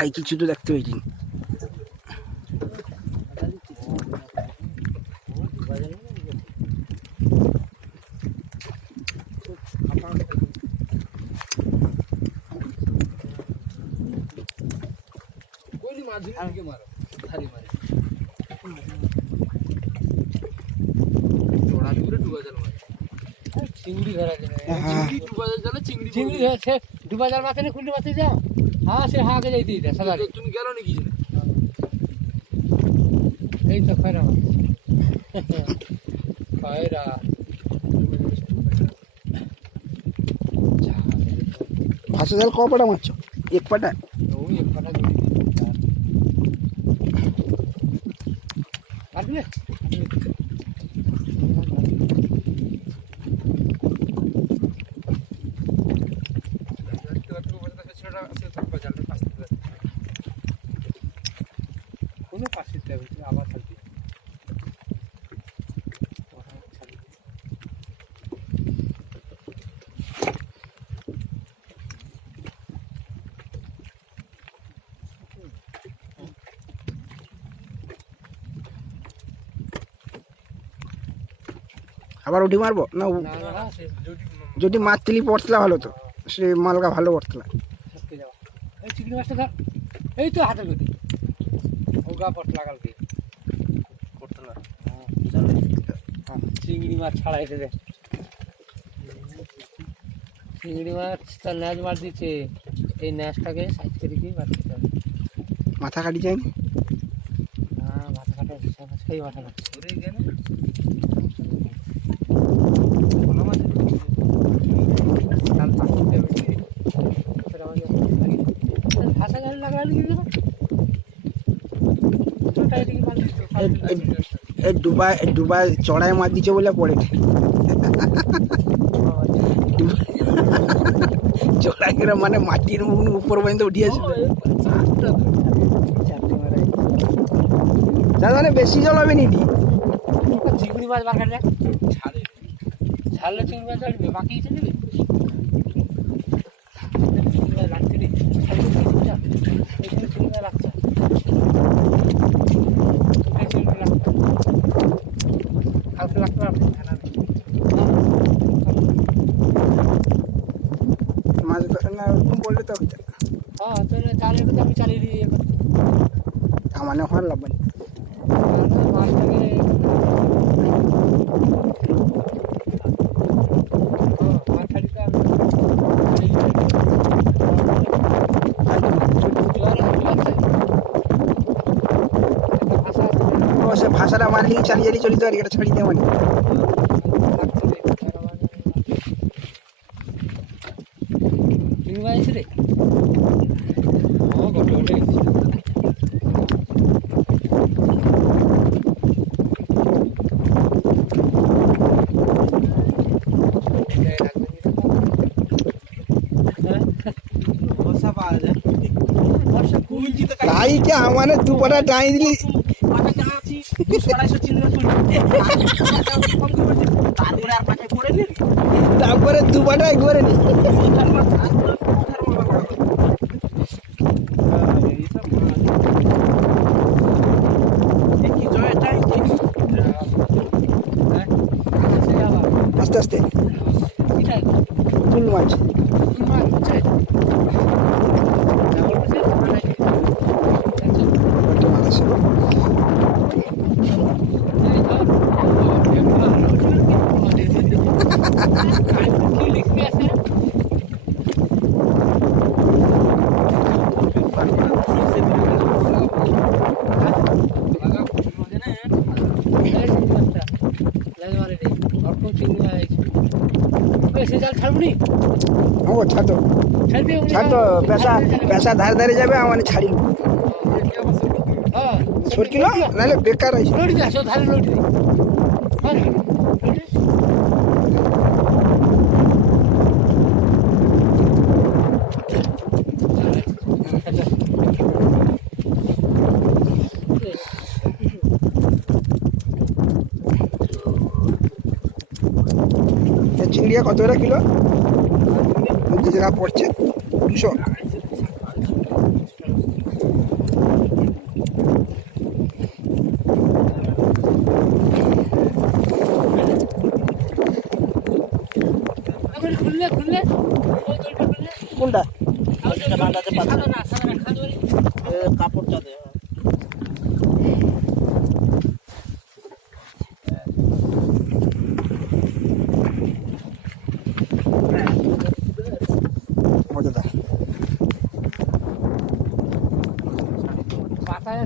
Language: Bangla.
ভাই কিছু তো দেখতে পেয়েছি। চিংড়ি ধরা যাবে, চিংড়ি ধরছে ডুবা জাল মাথায় খুলতে মাথায় যাও। হ্যাঁ সে হাঁকে যাইতে সাদা তুমি গেল নাকি? এই তো খয়রা খয়রা ভাষা জাল ক পাটা মারছো? এক পাটা? ওই এক পাটা আসলে কোনো পাশে আবার থাকবে। আবার উঠি মারবো না? যদি মারতিলি পড়তলা ভালো তো, সে মালগা ভালো পড়তলা। এই চিংড়ি মাছটা ধর, এই তো হাতের গতি ওগা পট লাগাল দিয়ে পড়তলা। চিংড়ি মাছ ছাড়া এসে দেখ, চিংড়ি মাছ তার ন্যাজ মার দিচ্ছে। এই ন্যাজটাকে সাইজ করে দিয়ে মাছ দিতে হবে। মাথা কাটি যায়নি? হ্যাঁ মাথা কাটা সেই মাথা কাটছে। ভাষা গাড়ি লাগালি ডুবাই ডুবাই চড়াই মার দিচ্ছে বলে পড়ে চড়াই করে মানে মাটির উপর পর্যন্ত উঠিয়েছিল। দাদা মানে বেশি জল হবে নি? চিংড়ি মাছ বার কাটলে ছাড়লে চিংড়ি মাছ ছাড়বে, বাকি কিছু নেবে লাগছে নি। চিংড়ি মাছ লাগছে, কালকে লাগতে পারবে মাছ না বললে তো হ্যাঁ। তাহলে চালিয়ে তো আমি চালিয়ে দিই মানে হওয়ার লাভ নেই। মাছটাকে সে ভাষাটা মারলি চালিয়ে চালিয়ে চলিত আর এটা ছাড়িয়ে দেওয়া মানে চিংড়ি মাছ রে গোটে গোটে তাই কে মানে দু পাটা টাই দিলি তারপরে দু পাটাই করে নি। আস্তে আস্তে চুল মাছ ছাড়ো ছাড়ো পেশা পেশা ধারে ধারে যাবে মানে ছাড়িল সরকিল নাহলে বেকার হয়েছে। চিংড়িয়া কত করে কিলো? যে জায়গা পড়ছে 200। কোনটা সাদা না খাদুয়ারি কাপড়টা দে